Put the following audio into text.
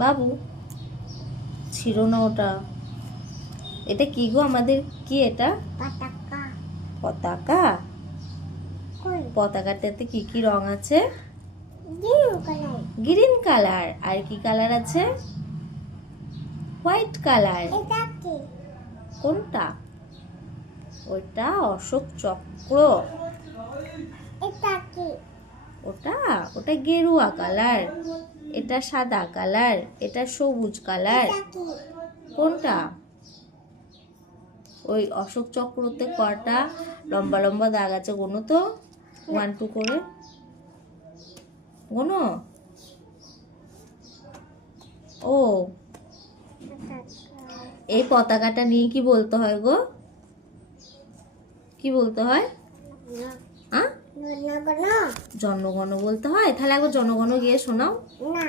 বাবু ছিল না ওটা। এটা কি গো আমাদের? কি এটা? পতাকা। পতাকা? কই? পতাকাটাতে কি কি রং আছে? Green colour. Green colour. আর কি কালার আছে? White colour. এটা কি? কোনটা? ওইটা অশোক চক্র। এটা কি? ওটা ওটা গেরুয়া কালার। এটা সাদা কালার। এটা সবুজ কালার। এটা কি? কোনটা? ওই অশোক চক্রতে কটা লম্বা লম্বা দাগ আছে গোনো তো, 1 2 করে গোনো। ও, এই পতাকাটা নিয়ে কি বলতে হয় গো? কি বলতে হয়? জনগণ বলতে হয়? তাহলে একবার জনগণ গিয়ে শোনাও। না।